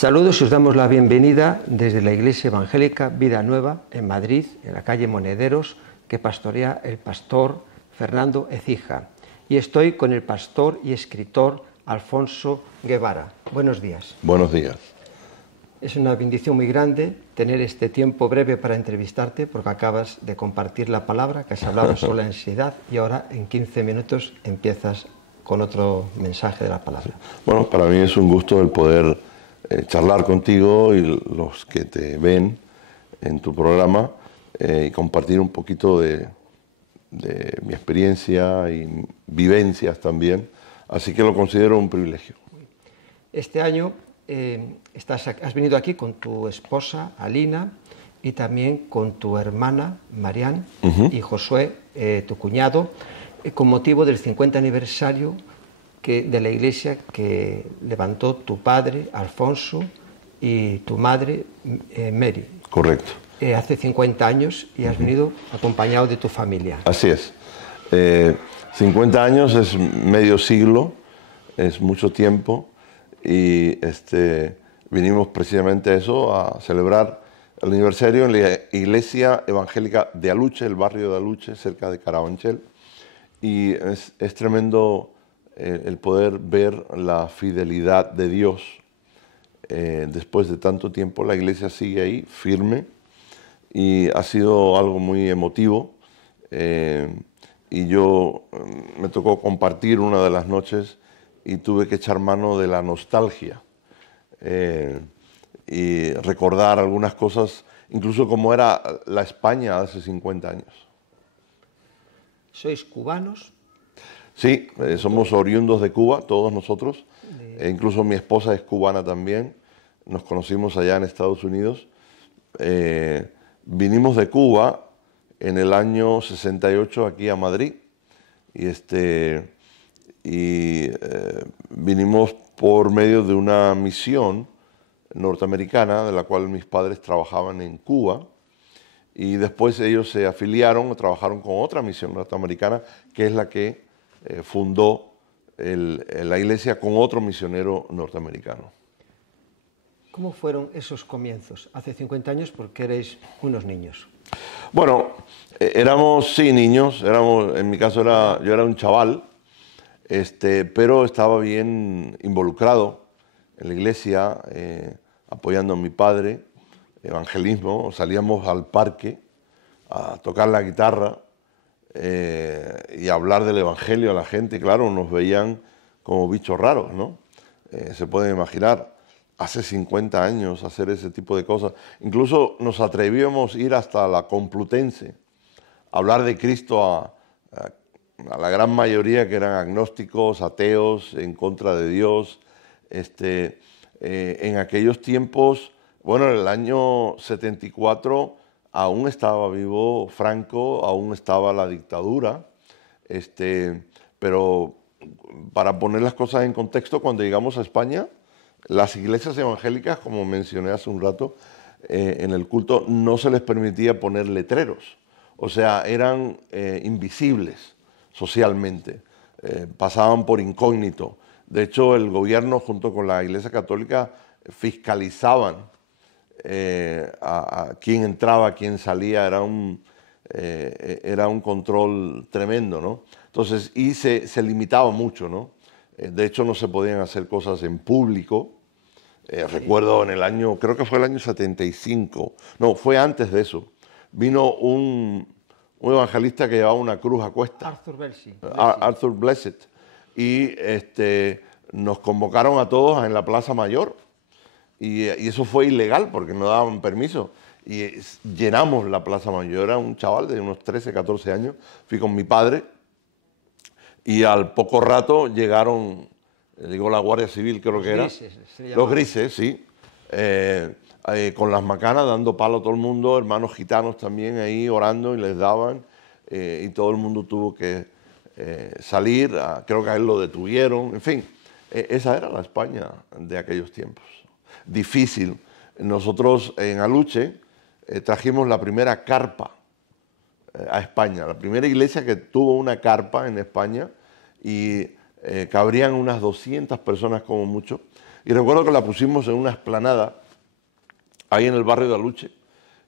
Saludos y os damos la bienvenida desde la Iglesia Evangélica Vida Nueva en Madrid, en la calle Monederos, que pastorea el pastor Fernando Ecija. Y estoy con el pastor y escritor Alfonso Guevara. Buenos días. Buenos días. Es una bendición muy grande tener este tiempo breve para entrevistarte, porque acabas de compartir la palabra, que has hablado sobre la ansiedad, y ahora en 15 minutos empiezas con otro mensaje de la palabra. Bueno, para mí es un gusto el poder charlar contigo y los que te ven en tu programa y compartir un poquito de mi experiencia y vivencias también. Así que lo considero un privilegio. Este año has venido aquí con tu esposa, Alina, y también con tu hermana, Marián, y Josué, tu cuñado, con motivo del 50 aniversario de la iglesia que levantó tu padre, Alfonso, y tu madre, Mary. Correcto. Hace 50 años y has venido acompañado de tu familia. Así es. 50 años es medio siglo, es mucho tiempo. Y vinimos precisamente a eso, a celebrar el aniversario en la Iglesia Evangélica de Aluche, el barrio de Aluche, cerca de Carabanchel. Y es tremendo el poder ver la fidelidad de Dios. Después de tanto tiempo, la iglesia sigue ahí, firme, y ha sido algo muy emotivo. Y yo me tocó compartir una de las noches y tuve que echar mano de la nostalgia y recordar algunas cosas, incluso como era la España hace 50 años. ¿Sois cubanos? Sí, somos oriundos de Cuba, todos nosotros. Incluso mi esposa es cubana también. Nos conocimos allá en Estados Unidos. Vinimos de Cuba en el año 68 aquí a Madrid. Y vinimos por medio de una misión norteamericana de la cual mis padres trabajaban en Cuba, y después ellos se afiliaron o trabajaron con otra misión norteamericana que es la que fundó la iglesia con otro misionero norteamericano. ¿Cómo fueron esos comienzos? Hace 50 años, porque erais unos niños. Bueno, éramos sí niños, en mi caso yo era un chaval. Pero estaba bien involucrado en la iglesia, apoyando a mi padre, evangelismo. Salíamos al parque a tocar la guitarra y a hablar del evangelio a la gente. Claro, nos veían como bichos raros, ¿no? Se pueden imaginar, hace 50 años hacer ese tipo de cosas. Incluso nos atrevíamos a ir hasta la Complutense, a hablar de Cristo a la gran mayoría que eran agnósticos, ateos, en contra de Dios. En aquellos tiempos, bueno, en el año 74 aún estaba vivo Franco, aún estaba la dictadura, pero para poner las cosas en contexto, cuando llegamos a España, las iglesias evangélicas, como mencioné hace un rato, en el culto no se les permitía poner letreros, o sea, eran invisibles socialmente, pasaban por incógnito. De hecho, el gobierno junto con la Iglesia Católica fiscalizaban a quién entraba, quién salía. Era un control tremendo, ¿no? Entonces, y se limitaba mucho, ¿no? De hecho, no se podían hacer cosas en público. Recuerdo en el año, creo que fue el año 75, no, fue antes de eso, vino un evangelista que llevaba una cruz a cuesta, Arthur Blessitt, y nos convocaron a todos en la Plaza Mayor, y eso fue ilegal porque no daban permiso, y llenamos la Plaza Mayor. Yo era un chaval de unos 13, 14 años, fui con mi padre, y al poco rato llegaron, llegó la Guardia Civil, creo que era, los grises, sí, con las macanas dando palo a todo el mundo, hermanos gitanos también ahí orando, y les daban, y todo el mundo tuvo que salir. Creo que a él lo detuvieron. En fin, esa era la España de aquellos tiempos. Difícil. Nosotros en Aluche trajimos la primera carpa a España, la primera iglesia que tuvo una carpa en España, y cabrían unas 200 personas como mucho. Y recuerdo que la pusimos en una explanada, ahí en el barrio de Aluche,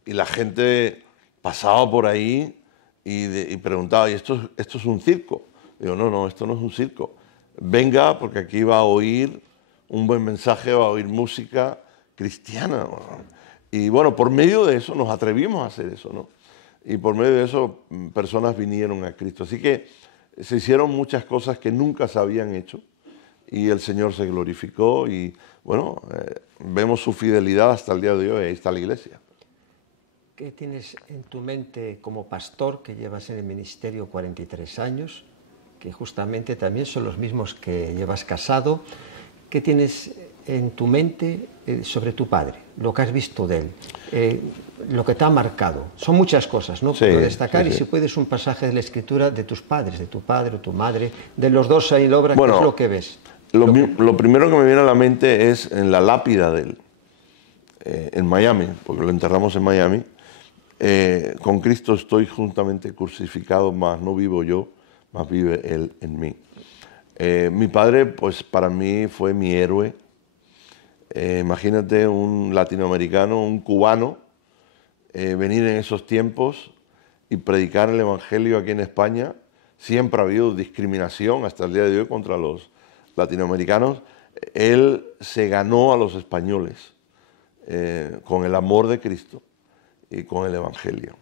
y la gente pasaba por ahí y preguntaba, ¿y esto es un circo? Digo, no, esto no es un circo. Venga, porque aquí va a oír un buen mensaje, va a oír música cristiana. Y bueno, por medio de eso nos atrevimos a hacer eso, ¿no? Y por medio de eso personas vinieron a Cristo. Así que se hicieron muchas cosas que nunca se habían hecho y el Señor se glorificó y bueno, vemos su fidelidad hasta el día de hoy, ahí está la iglesia. ¿Qué tienes en tu mente como pastor, que llevas en el ministerio 43 años, que justamente también son los mismos que llevas casado? ¿Qué tienes en tu mente sobre tu padre, lo que has visto de él, lo que te ha marcado? Son muchas cosas, ¿no? Sí, Puedo destacar, sí, sí. Y si puedes, un pasaje de la Escritura de tus padres, de tu padre o tu madre, de los dos ahí en la obra, Bueno, ¿qué es lo que ves? Lo primero que me viene a la mente es en la lápida de él, en Miami, porque lo enterramos en Miami. Con Cristo estoy juntamente crucificado, mas no vivo yo, mas vive Él en mí. Mi padre, pues para mí fue mi héroe. Imagínate un latinoamericano, un cubano, venir en esos tiempos y predicar el Evangelio aquí en España. Siempre ha habido discriminación hasta el día de hoy contra los latinoamericanos. Él se ganó a los españoles con el amor de Cristo y con el Evangelio.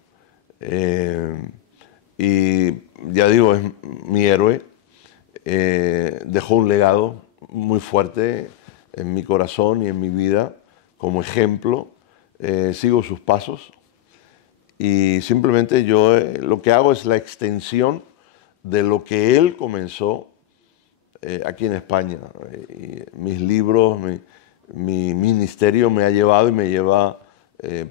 Y ya digo, es mi héroe. Dejó un legado muy fuerte en mi corazón y en mi vida como ejemplo. Sigo sus pasos y simplemente yo lo que hago es la extensión de lo que él comenzó aquí en España. Mis libros, mi ministerio me ha llevado y me ha llevado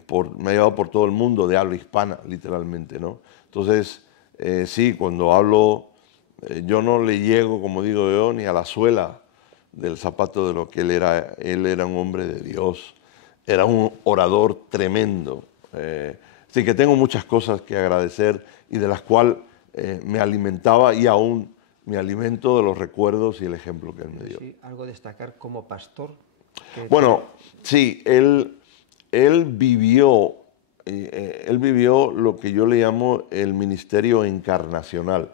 por todo el mundo de habla hispana, literalmente, ¿no? Entonces, sí, cuando hablo, yo no le llego, como digo yo, ni a la suela del zapato de lo que él era. Él era un hombre de Dios, era un orador tremendo. Así que tengo muchas cosas que agradecer y de las cuales me alimentaba y aún me alimento de los recuerdos y el ejemplo que él me dio. Sí, algo destacar como pastor. Bueno, sí, él vivió lo que yo le llamo el ministerio encarnacional.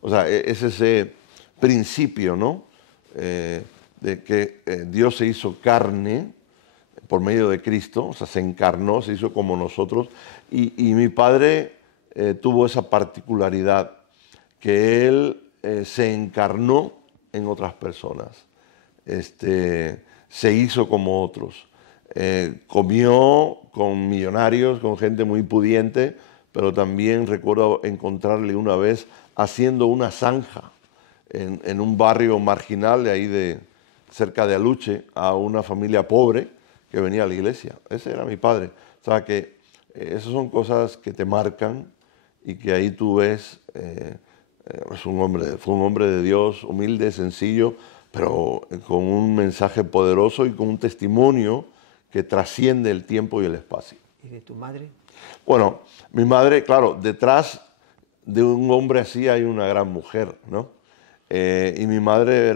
O sea, es ese principio, ¿no? De que Dios se hizo carne por medio de Cristo, o sea, se encarnó, se hizo como nosotros. Y mi padre tuvo esa particularidad, que él se encarnó en otras personas. Se hizo como otros. Comió con millonarios, con gente muy pudiente, pero también recuerdo encontrarle una vez haciendo una zanja en un barrio marginal de ahí cerca de Aluche, a una familia pobre que venía a la iglesia. Ese era mi padre. O sea que esas son cosas que te marcan y que ahí tú ves, fue un hombre de Dios, humilde, sencillo, pero con un mensaje poderoso y con un testimonio que trasciende el tiempo y el espacio. ¿Y de tu madre? Bueno, mi madre, claro, detrás de un hombre así hay una gran mujer, ¿no? Y mi madre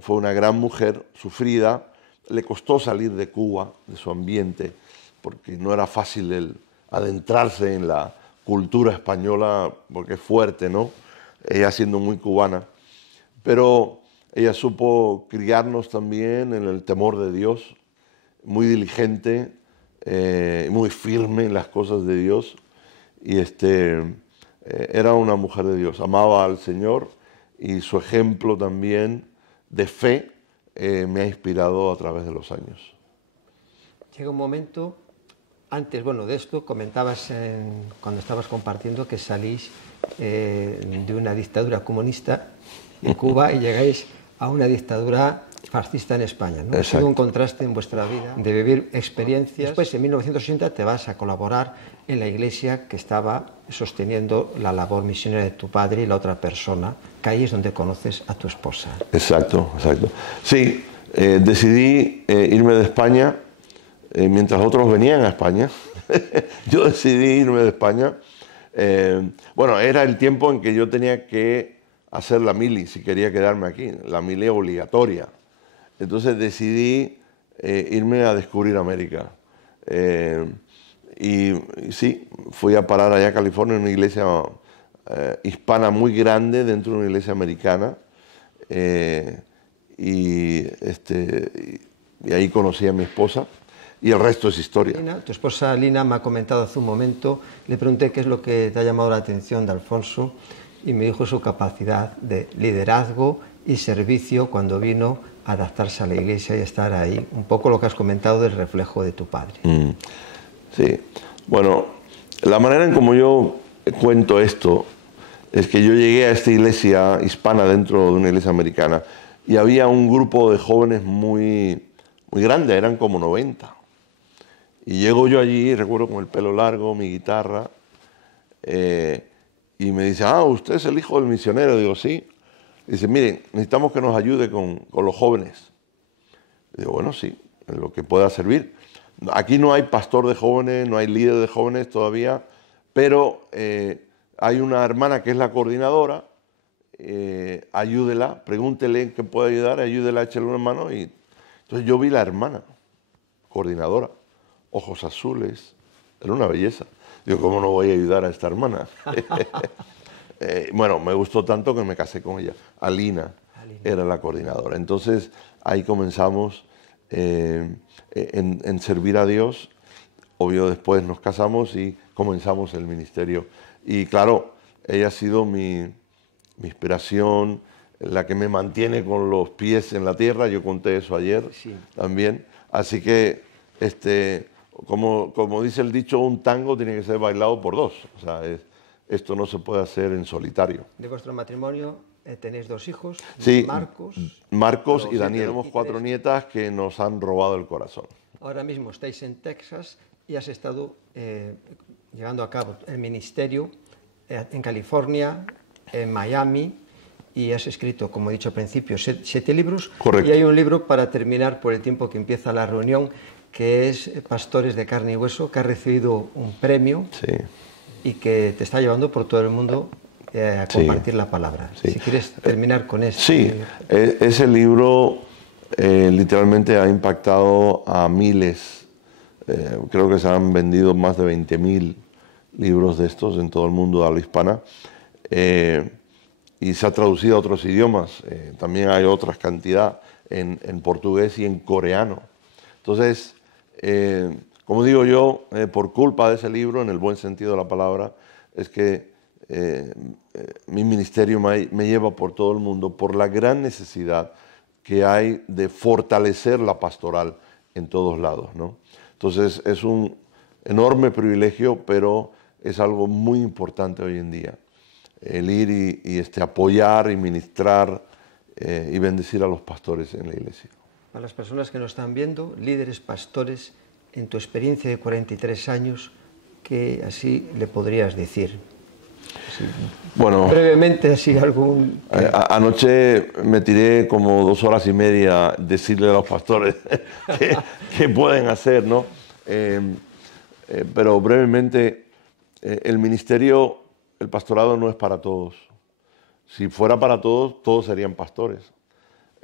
fue una gran mujer, sufrida. Le costó salir de Cuba, de su ambiente, porque no era fácil el adentrarse en la cultura española, porque es fuerte, ¿no? Ella siendo muy cubana. Pero ella supo criarnos también en el temor de Dios, muy diligente, muy firme en las cosas de Dios. Y era una mujer de Dios, amaba al Señor y su ejemplo también de fe me ha inspirado a través de los años. Llega un momento, antes, bueno, de esto comentabas cuando estabas compartiendo que salís de una dictadura comunista en Cuba y llegáis a una dictadura fascista en España, ¿no? Ha sido un contraste en vuestra vida de vivir experiencias. Después, en 1980, te vas a colaborar en la iglesia que estaba sosteniendo la labor misionera de tu padre y la otra persona, que ahí es donde conoces a tu esposa. Exacto, exacto. Sí, decidí irme de España mientras otros venían a España. Yo decidí irme de España. Bueno, era el tiempo en que yo tenía que hacer la mili si quería quedarme aquí, la mili obligatoria. Entonces decidí irme a descubrir América. Y sí, fui a parar allá a California en una iglesia hispana muy grande dentro de una iglesia americana. Y ahí conocí a mi esposa y el resto es historia. Lina, tu esposa Lina me ha comentado hace un momento, le pregunté qué es lo que te ha llamado la atención de Alfonso y me dijo su capacidad de liderazgo y servicio cuando vino a adaptarse a la iglesia y estar ahí. Un poco lo que has comentado del reflejo de tu padre. Sí, bueno, la manera en como yo cuento esto es que yo llegué a esta iglesia hispana dentro de una iglesia americana y había un grupo de jóvenes muy grande, eran como 90. Y llego yo allí, recuerdo con el pelo largo, mi guitarra, y me dice, ¿usted es el hijo del misionero? Digo, sí. Dice, miren, necesitamos que nos ayude con los jóvenes. Digo, bueno, sí, en lo que pueda servir. Aquí no hay pastor de jóvenes, no hay líder de jóvenes todavía, pero hay una hermana que es la coordinadora, ayúdela, pregúntele en qué puede ayudar, ayúdela, échale una mano. Y entonces yo vi la hermana coordinadora, ojos azules, era una belleza. Digo, ¿cómo no voy a ayudar a esta hermana? Bueno, me gustó tanto que me casé con ella. Alina era la coordinadora. Entonces ahí comenzamos en servir a Dios. Obvio, después nos casamos y comenzamos el ministerio. Y claro, ella ha sido mi inspiración, la que me mantiene con los pies en la tierra. Yo conté eso ayer también. Así que, como dice el dicho, un tango tiene que ser bailado por dos. O sea, esto no se puede hacer en solitario. De vuestro matrimonio tenéis 2 hijos, sí, Marcos y Daniel. Tenemos 4 nietas que nos han robado el corazón. Ahora mismo estáis en Texas y has estado llevando a cabo el ministerio en California, en Miami, y has escrito, como he dicho al principio, 7 libros. Correcto. Y hay un libro para terminar por el tiempo que empieza la reunión, que es Pastores de Carne y Hueso, que ha recibido un premio y que te está llevando por todo el mundo a compartir la palabra. Si quieres terminar con eso. Sí, ese libro literalmente ha impactado a miles. Creo que se han vendido más de 20.000 libros de estos en todo el mundo de habla hispana. Y se ha traducido a otros idiomas. También hay otra cantidad en portugués y en coreano. Entonces, como digo yo, por culpa de ese libro, en el buen sentido de la palabra, es que mi ministerio me lleva por todo el mundo por la gran necesidad que hay de fortalecer la pastoral en todos lados, ¿no? Entonces, es un enorme privilegio, pero es algo muy importante hoy en día. El ir y apoyar y ministrar y bendecir a los pastores en la iglesia. Para las personas que nos están viendo, líderes, pastores, en tu experiencia de 43 años, ¿qué así le podrías decir? Sí. Bueno, brevemente, así algún... Anoche me tiré como 2 horas y media decirle a los pastores qué pueden hacer, ¿no? Pero brevemente, el ministerio, el pastorado no es para todos. Si fuera para todos, todos serían pastores.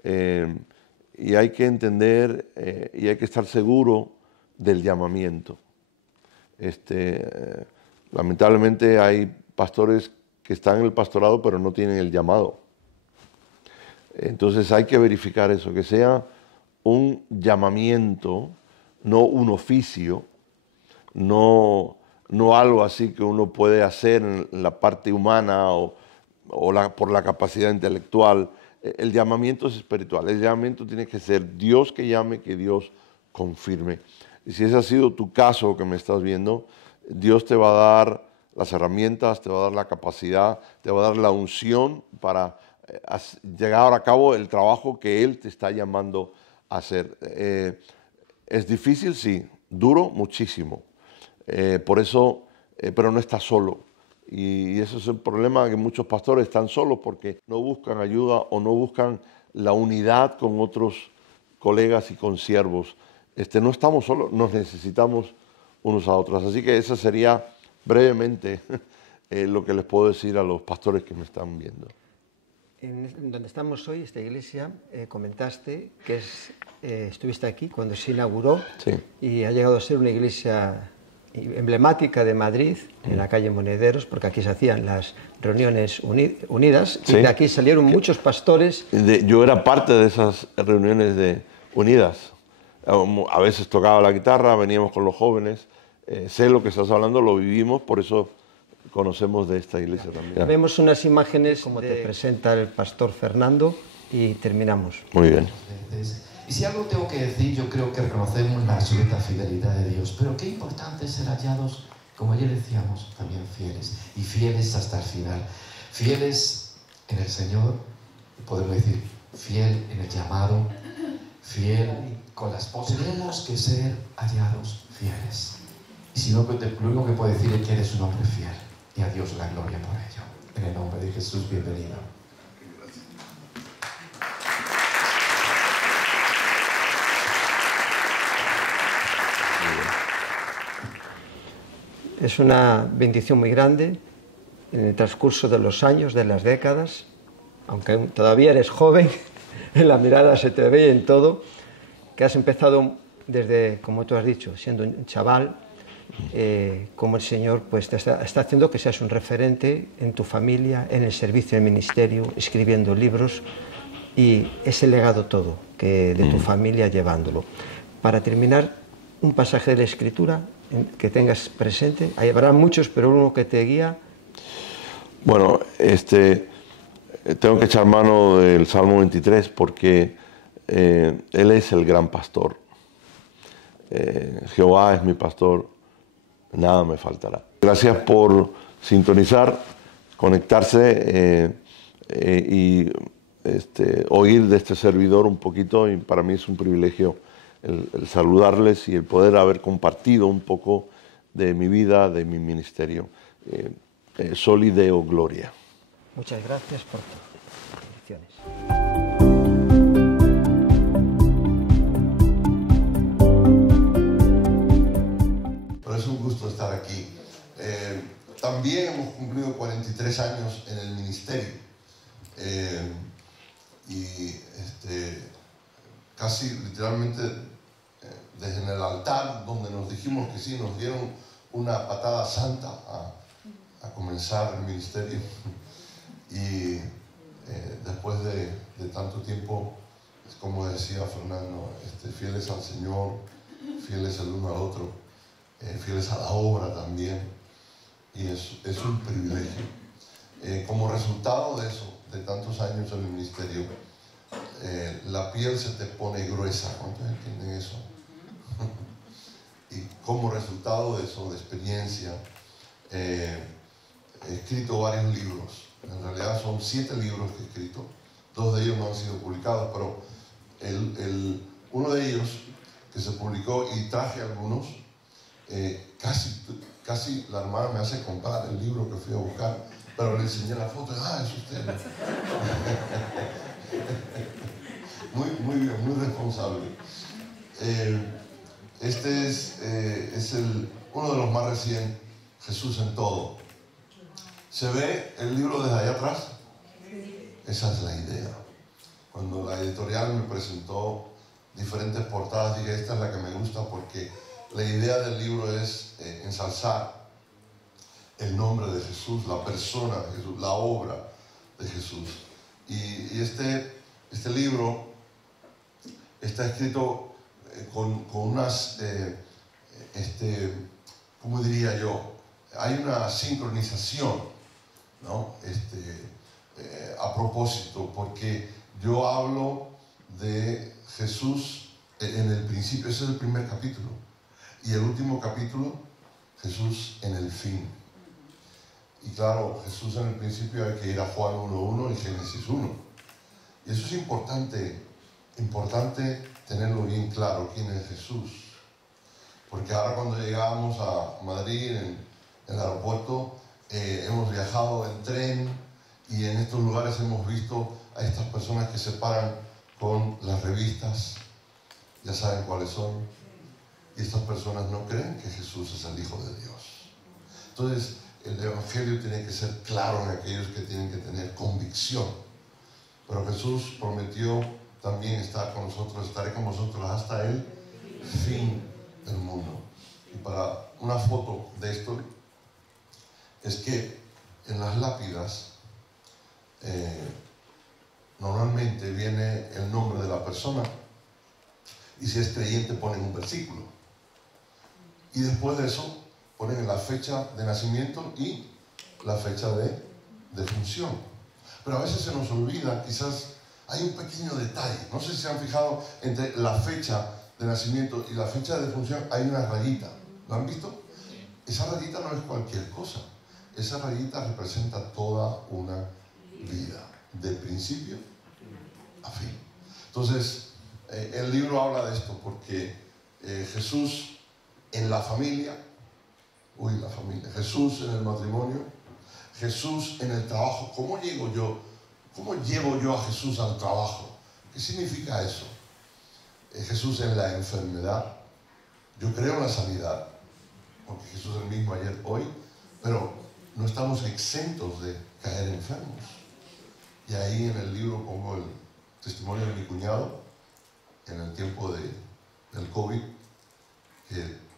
Y hay que entender y hay que estar seguro del llamamiento. Lamentablemente hay pastores que están en el pastorado pero no tienen el llamado. Entonces hay que verificar eso, que sea un llamamiento, no un oficio, no algo así que uno puede hacer en la parte humana o por la capacidad intelectual. El llamamiento es espiritual, el llamamiento tiene que ser Dios que llame, que Dios confirme. Y si ese ha sido tu caso que me estás viendo, Dios te va a dar las herramientas, te va a dar la capacidad, te va a dar la unción para llevar a cabo el trabajo que Él te está llamando a hacer. Es difícil, sí, duro, muchísimo. Por eso, pero no estás solo. Y ese es el problema, que muchos pastores están solos porque no buscan ayuda o no buscan la unidad con otros colegas y con siervos. No estamos solos, nos necesitamos unos a otros. Así que eso sería brevemente lo que les puedo decir a los pastores que me están viendo. en donde estamos hoy, esta iglesia, comentaste que estuviste aquí cuando se inauguró, Sí. y ha llegado a ser una iglesia emblemática de Madrid, en la calle Monederos, porque aquí se hacían las reuniones unidas, Sí. y de aquí salieron muchos pastores. Yo era parte de esas reuniones unidas. A veces tocaba la guitarra, veníamos con los jóvenes. Sé lo que estás hablando, lo vivimos, por eso conocemos de esta iglesia también. Vemos unas imágenes como te presenta el pastor Fernando y terminamos. Muy bien. Y si algo tengo que decir, yo creo que reconocemos la absoluta fidelidad de Dios. Pero qué importante es ser hallados, como ayer decíamos, también fieles. Y fieles hasta el final. Fieles en el Señor, podemos decir, fiel en el llamado, fiel con la esposa. Tenemos que ser hallados fieles. Y si no, lo único que puedo decir es que eres un hombre fiel. Y a Dios la gloria por ello. En el nombre de Jesús, bienvenido. Es una bendición muy grande en el transcurso de los años, de las décadas, aunque todavía eres joven, en la mirada se te ve en todo, que has empezado desde, como tú has dicho, siendo un chaval, como el Señor pues, te está haciendo que seas un referente en tu familia, en el servicio del ministerio, escribiendo libros, y ese legado todo que de tu familia llevándolo. Para terminar, un pasaje de la Escritura que tengas presente. Habrá muchos, pero uno que te guía. Bueno, tengo que echar mano del Salmo 23 porque Él es el gran pastor. Jehová es mi pastor, nada me faltará. Gracias por sintonizar, conectarse y oír de este servidor un poquito, y para mí es un privilegio el saludarles y el poder haber compartido un poco de mi vida, de mi ministerio. Soli Deo Gloria. Muchas gracias por tus bendiciones. Pero es un gusto estar aquí. También hemos cumplido 43 años en el ministerio. Casi literalmente desde el altar donde nos dijimos que sí, nos dieron una patada santa a comenzar el ministerio. Y después de tanto tiempo, como decía Fernando, fieles al Señor, fieles el uno al otro, fieles a la obra también, y es un privilegio. Como resultado de eso, de tantos años en el ministerio, la piel se te pone gruesa. ¿Cuántos entienden eso? Y como resultado de eso, de experiencia, he escrito varios libros. En realidad son 7 libros que he escrito. 2 de ellos no han sido publicados, pero uno de ellos que se publicó, y traje algunos, casi la hermana me hace comprar el libro que fui a buscar, pero le enseñé la foto y es usted. Muy bien, muy responsable. Este es uno de los más recientes, Jesús en todo. ¿Se ve el libro desde allá atrás? Esa es la idea. Cuando la editorial me presentó diferentes portadas, dije, esta es la que me gusta porque la idea del libro es ensalzar el nombre de Jesús, la persona de Jesús, la obra de Jesús. Y este libro está escrito con unas, ¿cómo diría yo? Hay una sincronización, ¿no? A propósito, porque yo hablo de Jesús en el principio, ese es el primer capítulo, y el último capítulo, Jesús en el fin. Y claro, Jesús en el principio hay que ir a Juan 1.1 y Génesis 1. Y eso es importante tenerlo bien claro, quién es Jesús. Porque ahora cuando llegamos a Madrid, en el aeropuerto, hemos viajado en tren y en estos lugares hemos visto a estas personas que se paran con las revistas, ya saben cuáles son, y estas personas no creen que Jesús es el Hijo de Dios. Entonces, el Evangelio tiene que ser claro en aquellos que tienen que tener convicción pero Jesús prometió también estar con nosotros, estaré con vosotros hasta el fin del mundo. Y para una foto de esto, es que en las lápidas normalmente viene el nombre de la persona, y si es creyente ponen un versículo, y después de eso ponen la fecha de nacimiento y la fecha de defunción. Pero a veces se nos olvida, quizás hay un pequeño detalle, no sé si se han fijado, entre la fecha de nacimiento y la fecha de defunción hay una rayita, ¿lo han visto? Esa rayita no es cualquier cosa, esa rayita representa toda una vida, de principio a fin. Entonces, el libro habla de esto porque Jesús en la familia, Jesús en el matrimonio, Jesús en el trabajo. ¿Cómo llevo yo a Jesús al trabajo? ¿Qué significa eso? Jesús en la enfermedad. Yo creo en la sanidad, porque Jesús es el mismo ayer, hoy, pero no estamos exentos de caer enfermos. Y ahí en el libro pongo el testimonio de mi cuñado en el tiempo del COVID, que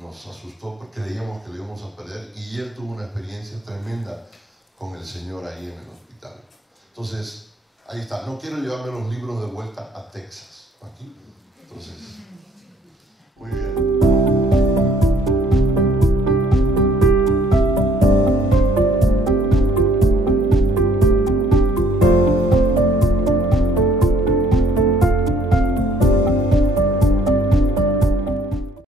nos asustó porque creíamos que lo íbamos a perder, y él tuvo una experiencia tremenda con el Señor ahí en el hospital. Entonces, ahí está. No quiero llevarme los libros de vuelta a Texas, aquí. Entonces, muy bien.